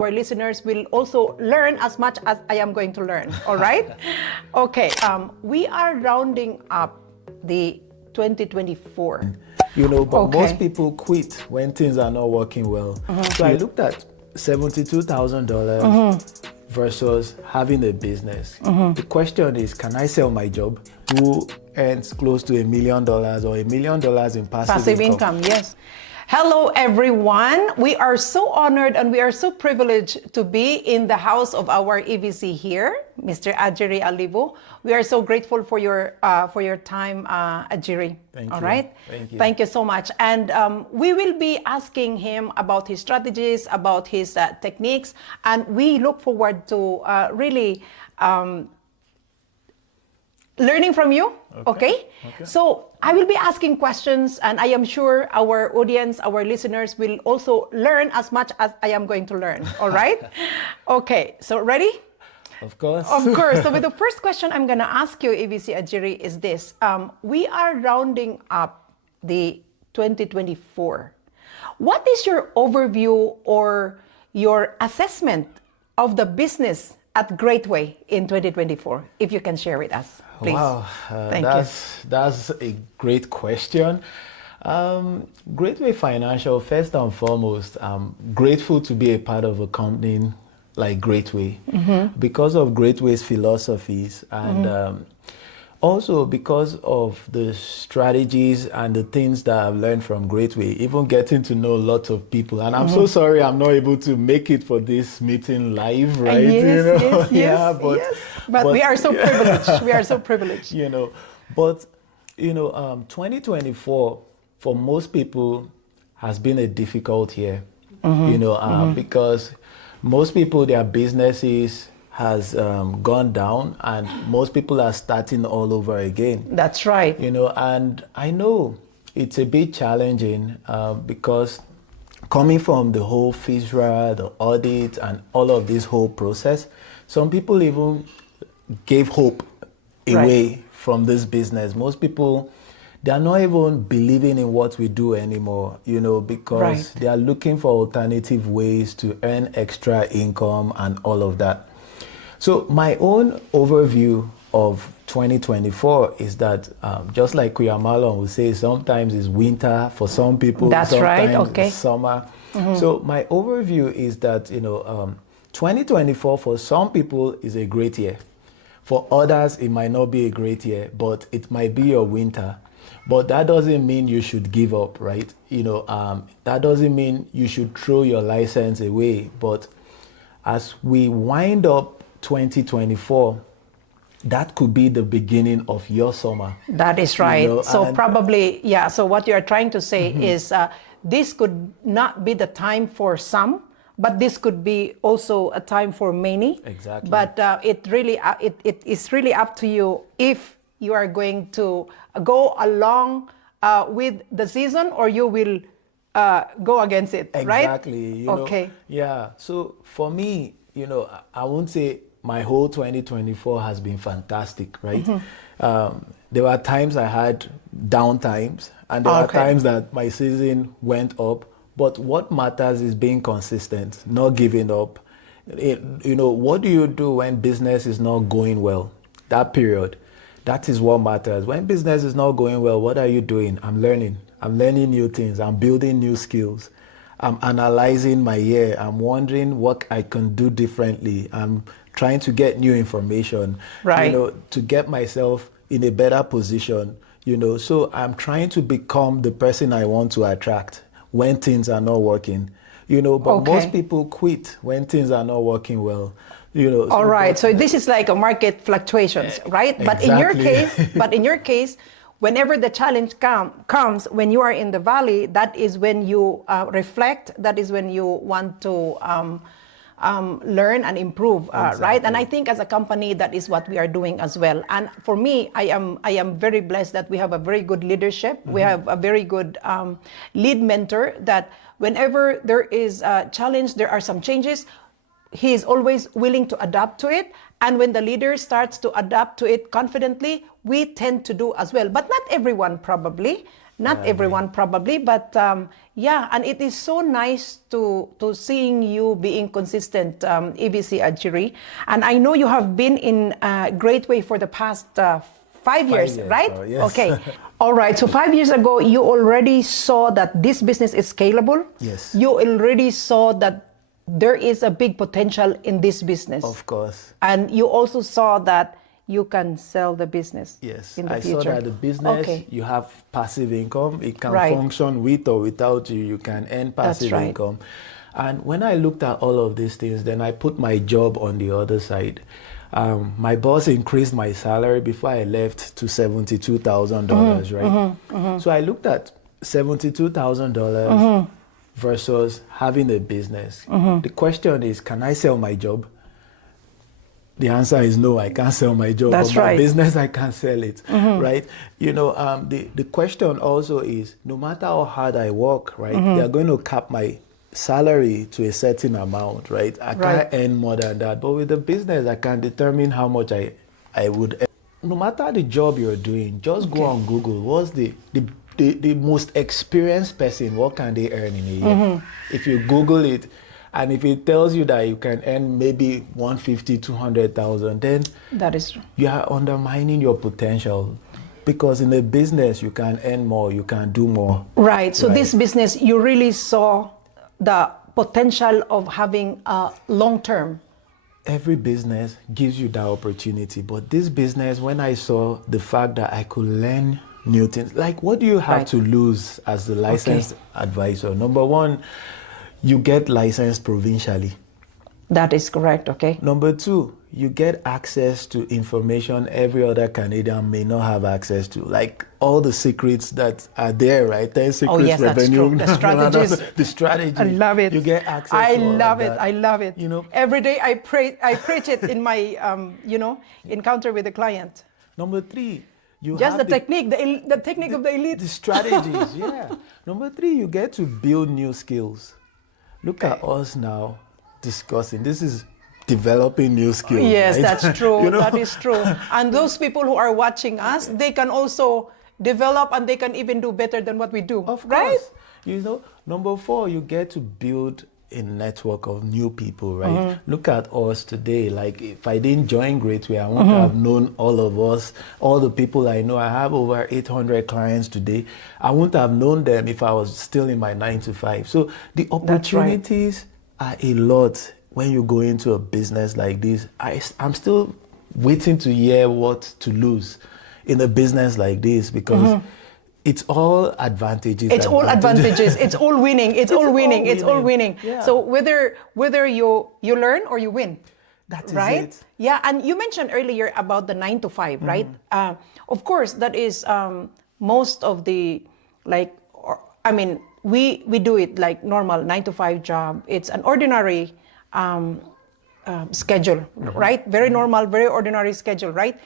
our listeners will also learn as much as I am going to learn, all right? Okay, we are rounding up the 2024. But most people quit when things are not working well. So I looked at $72,000 versus having a business. The question is, can I sell my job? Who earns close to $1 million or $1 million in passive income? Yes. Hello, everyone. We are so honored and we are so privileged to be in the house of our EVC here, Mr. Ajiri Alibu. We are so grateful for your time, Ajiri. Thank All you. right. Thank you. Thank you so much. And we will be asking him about his strategies, about his techniques, and we look forward to really learning from you. Okay? So I will be asking questions, and I am sure our audience, our listeners will also learn as much as I am going to learn. All right? Okay, so ready? Of course. Of course. So with the first question I'm going to ask you, EVC Ajiri, is this. We are rounding up the 2024. What is your overview or your assessment of the business at Greatway in 2024, if you can share with us, please? Wow, Thank you. That's a great question. Greatway Financial, first and foremost, I'm grateful to be a part of a company like Greatway because of Greatway's philosophies and also because of the strategies and the things that I've learned from Greatway, even getting to know lots of people. And I'm so sorry I'm not able to make it for this meeting live, right? Yes, but we are so privileged. We are so privileged. 2024 for most people has been a difficult year, because most people, their businesses has gone down and most people are starting all over again. That's right. And I know it's a bit challenging because coming from the whole FISRA, the audit and all of this whole process, some people even gave hope away from this business. Most people, they are not even believing in what we do anymore, because they are looking for alternative ways to earn extra income and all of that. So my own overview of 2024 is that just like Kuyamala would say, sometimes it's winter for some people. That's right. Okay. It's summer. So my overview is that 2024 for some people is a great year. For others, it might not be a great year, but it might be your winter. But that doesn't mean you should give up, right? That doesn't mean you should throw your license away. But as we wind up 2024, that could be the beginning of your summer. That is right. So probably, so what you're trying to say is this could not be the time for some, but this could be also a time for many. Exactly. But it is really up to you if you are going to go along with the season or you will go against it, right? Exactly. Yeah. So for me, I won't say my whole 2024 has been fantastic, right? There were times I had down times and there were times that my season went up. But what matters is being consistent, not giving up. What do you do when business is not going well? That period, that is what matters. When business is not going well, what are you doing? I'm learning new things. I'm building new skills. I'm analyzing my year. I'm wondering what I can do differently. I'm trying to get new information, to get myself in a better position, So I'm trying to become the person I want to attract when things are not working, But most people quit when things are not working well, All right. So this is like a market fluctuations, right? Exactly. But in your case, whenever the challenge comes, when you are in the valley, that is when you reflect. That is when you want to learn and improve, right? And I think as a company, that is what we are doing as well. And for me, I am very blessed that we have a very good leadership. We have a very good lead mentor that whenever there is a challenge, there are some changes, he is always willing to adapt to it. And when the leader starts to adapt to it confidently, we tend to do as well. But not everyone probably. Not everyone probably, but yeah, and it is so nice to seeing you being consistent, 𝐕𝐈𝐃𝐄𝐎. And I know you have been in a great way for the past 5 years, right? Yes. Okay. All right. So 5 years ago, you already saw that this business is scalable. Yes. You already saw that there is a big potential in this business. Of course. And you also saw that you can sell the business. Yes. In the I future. saw that the business, you have passive income. It can Right. function with or without you. You can earn passive right. income. And when I looked at all of these things, then I put my job on the other side. My boss increased my salary before I left to $72,000, right? So I looked at $72,000 versus having a business. The question is, can I sell my job? The answer is no, I can't sell my job. That's but my right. business, I can't sell it, right? You know, the question also is, no matter how hard I work, right, they're going to cap my salary to a certain amount, right? I can't earn more than that. But with the business, I can determine how much I would earn. No matter the job you're doing, just go on Google. What's the most experienced person, what can they earn in a year? If you Google it, and if it tells you that you can earn maybe 150, 200,000, then that is true. You are undermining your potential. Because in a business, you can earn more, you can do more. Right. So this business, you really saw the potential of having a long-term. Every business gives you that opportunity. But this business, when I saw the fact that I could learn new things, like what do you have to lose as the licensed advisor? Number one, you get licensed provincially. That is correct, okay. Number two, you get access to information every other Canadian may not have access to, like all the secrets that are there, right? 10 secrets, revenue, that's true. The strategies. the strategy. I love it. You get access. I to all love of it. that. I love it. You know, every day I preach it in my, encounter with the client. Number three, you just have the technique, the technique of the elite. The strategies, yeah. Number three, you get to build new skills. Look at us now discussing. This is developing new skills. Yes, right? that's true. You know? That is true. And those people who are watching us, they can also develop and they can even do better than what we do. Of course. Right? You know, number four, you get to build a network of new people, right? Look at us today. Like, if I didn't join Greatway, I wouldn't have known all of us, all the people I know. I have over 800 clients today. I wouldn't have known them if I was still in my 9 to 5. So the opportunities are a lot when you go into a business like this. I'm still waiting to hear what to lose in a business like this, because it's all advantages. It's all advantages. It's all winning. It's all winning. It's all winning. Yeah. So whether you learn or you win. That is right? it. Yeah, and you mentioned earlier about the 9 to 5, right? Of course, that is most of the, like, we do it like normal 9 to 5 job. It's an ordinary schedule, right? Very normal, very ordinary schedule, right?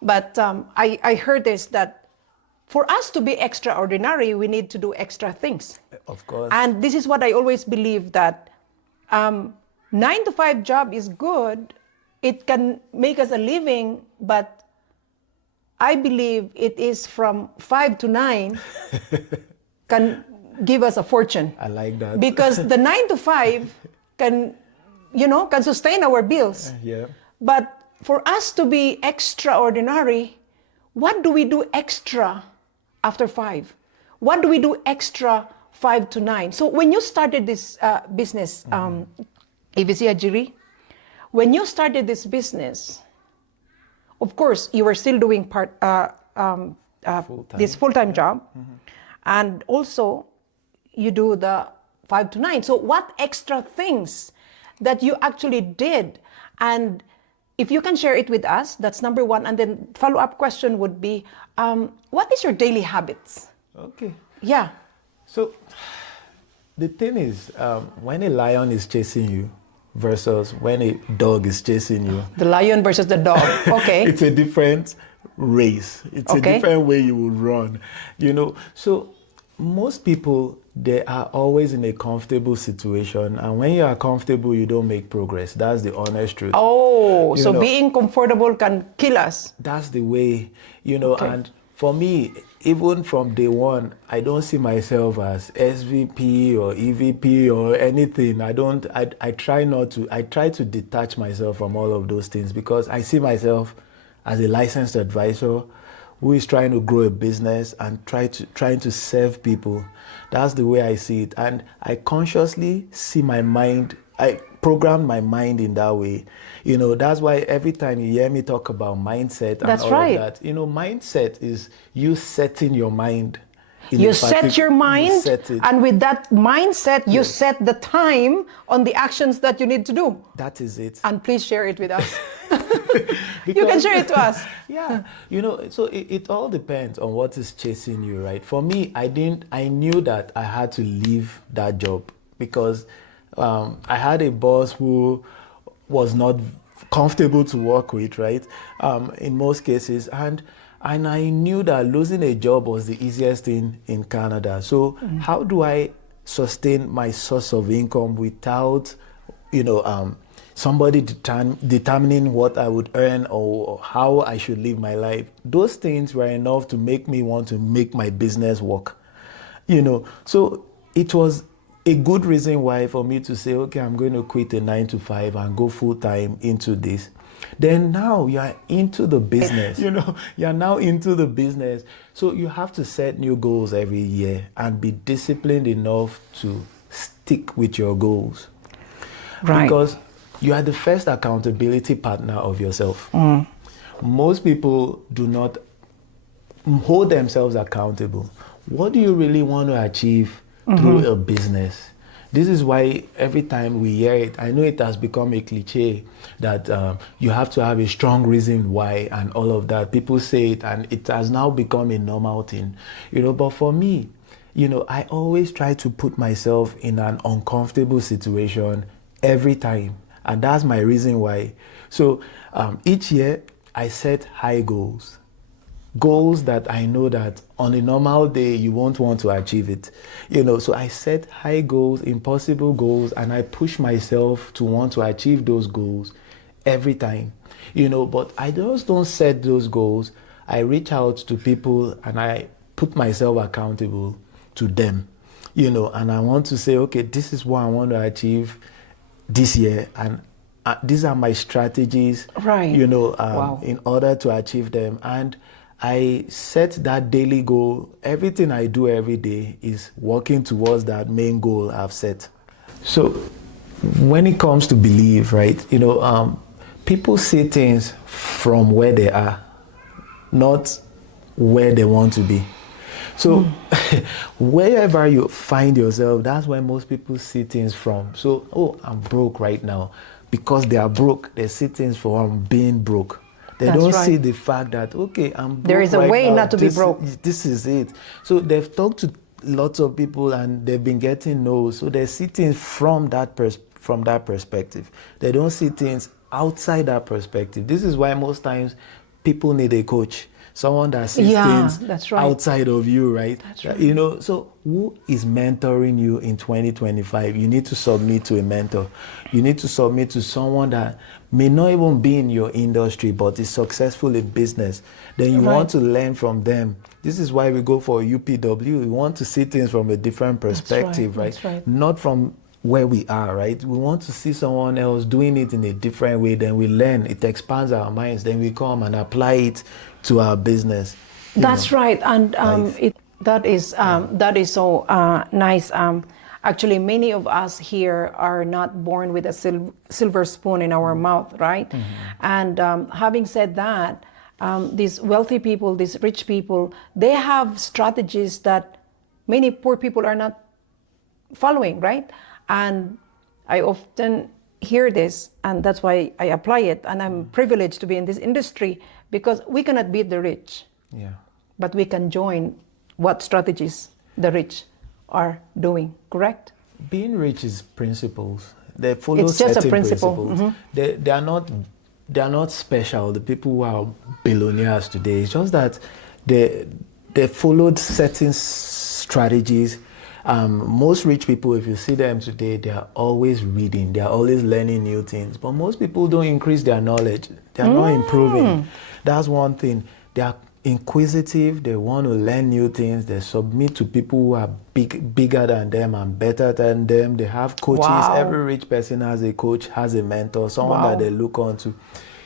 But I heard this, that for us to be extraordinary, we need to do extra things. Of course. And this is what I always believe, that 9 to 5 job is good. It can make us a living, but I believe it is from 5 to 9 can give us a fortune. I like that. Because the 9 to 5 can sustain our bills. Yeah. But for us to be extraordinary, what do we do extra after 5? What do we do extra 5 to 9? So when you started this business, 𝐕𝐈𝐃𝐄𝐎, when you started this business, of course, you were still doing this full-time job, and also you do the 5 to 9. So what extra things that you actually did? And if you can share it with us, that's number one. And then follow-up question would be, what is your daily habits? Okay. Yeah. So the thing is, when a lion is chasing you versus when a dog is chasing you. The lion versus the dog. Okay. It's a different race. It's a different way you will run, So most people, they are always in a comfortable situation. And when you are comfortable, you don't make progress. That's the honest truth. Oh, so being comfortable can kill us. That's the way, and for me, even from day one, I don't see myself as SVP or EVP or anything. I try not to. I try to detach myself from all of those things because I see myself as a licensed advisor who is trying to grow a business and trying to serve people. That's the way I see it. And I consciously see my mind, I programmed my mind in that way. You know, that's why every time you hear me talk about mindset and all of that, you know, mindset is you setting your mind. You set your mind, you set it. And with that mindset, you set the time on the actions that you need to do. That is it. And please share it with us. You can share it to us. Yeah, you know, so it all depends on what is chasing you, right? For me, I knew that I had to leave that job because I had a boss who was not comfortable to work with, right? In most cases, and I knew that losing a job was the easiest thing in Canada. So how do I sustain my source of income without, you know, somebody determining what I would earn or how I should live my life? Those things were enough to make me want to make my business work, you know. So it was a good reason why for me to say, okay, I'm going to quit a 9-to-5 and go full time into this. Then now you are into the business, you know, you're now into the business. So you have to set new goals every year and be disciplined enough to stick with your goals. Right. Because you are the first accountability partner of yourself. Most people do not hold themselves accountable. What do you really want to achieve through a business? This is why every time we hear it, I know it has become a cliche that you have to have a strong reason why and all of that. People say it and it has now become a normal thing, you know. But for me, you know, I always try to put myself in an uncomfortable situation every time. And that's my reason why. So each year I set high goals. Goals that I know that on a normal day you won't want to achieve it, you know. So I set high goals, impossible goals, and I push myself to want to achieve those goals every time, you know. But I just don't set those goals. I reach out to people and I put myself accountable to them, you know. And I want to say, okay, this is what I want to achieve this year, and these are my strategies, right? You know, in order to achieve them. And I set that daily goal. Everything I do every day is working towards that main goal I've set. So when it comes to belief, right, you know, people see things from where they are, not where they want to be. So wherever you find yourself, that's where most people see things from. So, oh, I'm broke right now. Because they are broke, they see things from being broke. They don't see the fact that, okay, I'm broke. There is a way not to be broke. This is it. So they've talked to lots of people and they've been getting no's. So they see things from that perspective. They don't see things outside that perspective. This is why most times people need a coach. Someone that sees things outside of you, right? You know, so who is mentoring you in 2025? You need to submit to a mentor. You need to submit to someone that may not even be in your industry, but is successful in business. Then you want to learn from them. This is why we go for UPW. We want to see things from a different perspective, right? Not from where we are, right? We want to see someone else doing it in a different way. Then we learn. It expands our minds. Then we come and apply it to our business. That's right. And that is so nice. Actually, many of us here are not born with a silver spoon in our mouth, right? And having said that, these wealthy people, these rich people, they have strategies that many poor people are not following, right? And I often hear this, and that's why I apply it. And I'm privileged to be in this industry because we cannot beat the rich, but we can join what strategies the rich are doing, correct? Being rich is principles. They follow certain principles. They are not special. The people who are billionaires today, it's just that they followed certain strategies. Most rich people, if you see them today, they are always reading, they are always learning new things. But most people don't increase their knowledge. They are not improving. That's one thing. They are inquisitive, they want to learn new things, they submit to people who are bigger than them and better than them. They have coaches. Wow. Every rich person has a coach, has a mentor, someone Wow. that they look on to.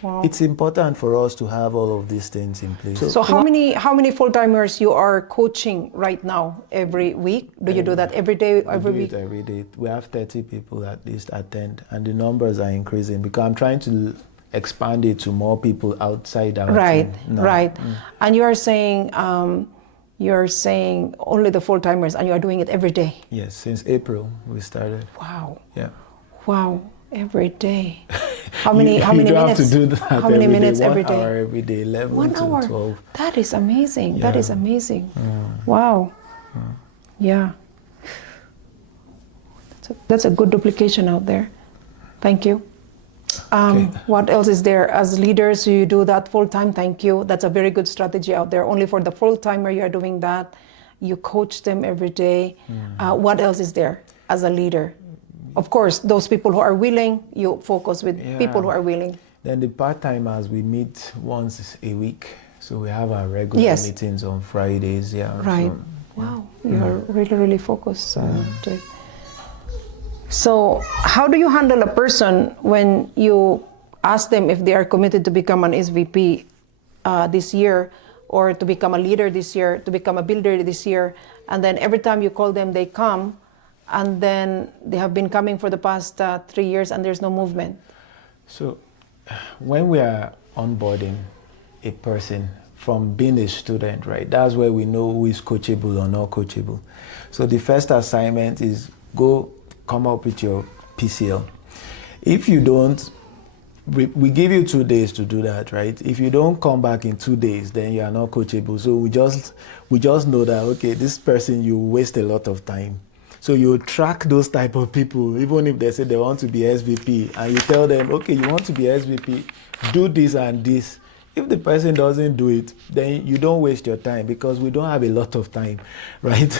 Wow. It's important for us to have all of these things in place. So how many full-timers you are coaching right now every week? Do you do that every day, every week? Every day. We have 30 people at least attend, and the numbers are increasing because I'm trying to expand it to more people outside our team. Right. And you are saying only the full-timers, and you are doing it every day? Yes, since April we started. Wow. Yeah. Wow, every day. How many you minutes? Don't have to do that. How many minutes every day? 1 hour every day, 11 1 to hour. 12. That is amazing. Yeah. That is amazing. Wow. Yeah. That's a good duplication out there. Thank you. Okay. What else is there? As leaders, you do that full time. Thank you. That's a very good strategy out there. Only for the full timer, you are doing that. You coach them every day. What else is there as a leader? Of course, those people who are willing, you focus with people who are willing. Then the part-timers, we meet once a week. So we have our regular meetings on Fridays. Yeah. Right. So, wow. You're really, really focused to it. So how do you handle a person when you ask them if they are committed to become an SVP this year, or to become a leader this year, to become a builder this year, and then every time you call them, they come, and then they have been coming for the past 3 years and there's no movement? So when we are onboarding a person from being a student, right, that's where we know who is coachable or not coachable. So the first assignment is go come up with your PCL. If you don't, we give you 2 days to do that, right? If you don't come back in 2 days, then you are not coachable. So we just know that, okay, this person, you waste a lot of time. So you track those type of people, even if they say they want to be SVP, and you tell them, okay, you want to be SVP, do this and this. If the person doesn't do it, then you don't waste your time, because we don't have a lot of time, right?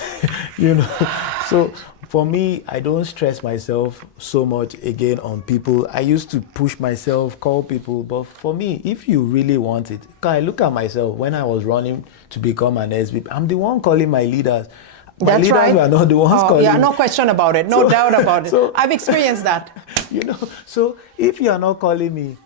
So for me, I don't stress myself so much again on people. I used to push myself, call people, but for me, if you really want it, I look at myself when I was running to become an SVP, I'm the one calling my leaders. My That's leaders right. were not the ones calling. Yeah, no question about it, no doubt about it. I've experienced that. So if you are not calling me,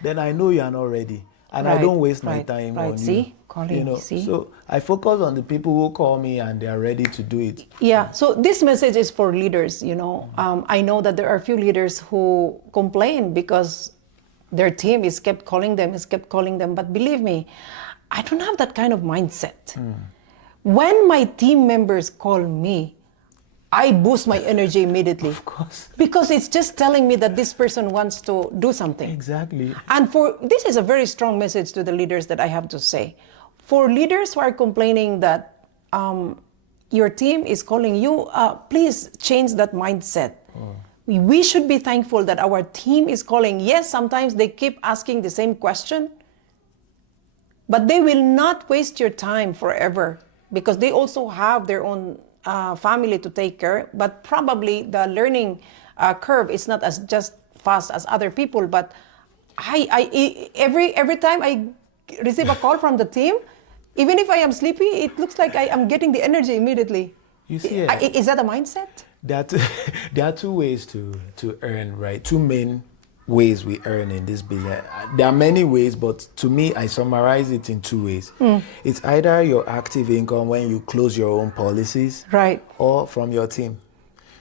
then I know you are not ready. And I don't waste my time on See? Calling, see? So I focus on the people who call me and they are ready to do it. Yeah, so this message is for leaders, I know that there are a few leaders who complain because their team is kept calling them, but believe me, I don't have that kind of mindset. When my team members call me, I boost my energy immediately. Of course. Because it's just telling me that this person wants to do something. Exactly. And this is a very strong message to the leaders that I have to say. For leaders who are complaining that your team is calling you, please change that mindset. We should be thankful that our team is calling. Yes, sometimes they keep asking the same question, but they will not waste your time forever, because they also have their own family to take care. But probably the learning curve is not as just fast as other people. But every time I receive a call from the team, even if I am sleepy, it looks like I am getting the energy immediately. You see, is that a mindset? There are 2 ways to earn, right? 2 main ways we earn in this business. There are many ways, but to me, I summarize it in 2 ways. It's either your active income when you close your own policies, right, or from your team.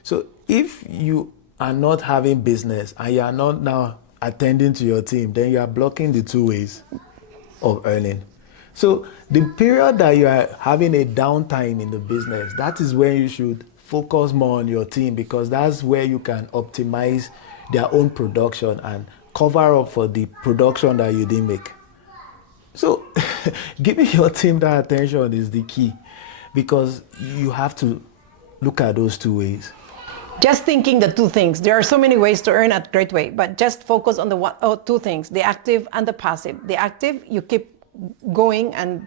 So if you are not having business and you are not now attending to your team, then you are blocking the 2 ways of earning. So the period that you are having a downtime in the business, that is when you should focus more on your team, because that's where you can optimize their own production and cover up for the production that you didn't make. So giving your team that attention is the key, because you have to look at those 2 ways. Just thinking the 2 things. There are so many ways to earn at Greatway, but just focus on the 2 things, the active and the passive. The active, you keep going and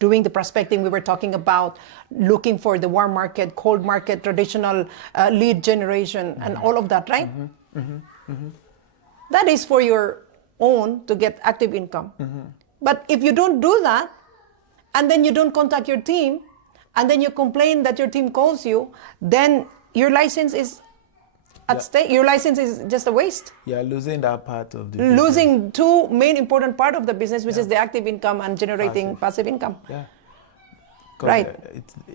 doing the prospecting we were talking about, looking for the warm market, cold market, traditional lead generation, and all of that, right? That is for your own to get active income. But if you don't do that, and then you don't contact your team, and then you complain that your team calls you, then your license is at stake. Your license is just a waste. You're losing that part of the losing two main important part of the business, which is the active income and generating passive income. Yeah. Right.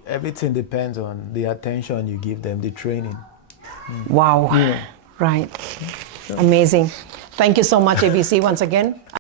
Everything depends on the attention you give them, the training. Wow. Right. Amazing. Thank you so much, ABC, once again.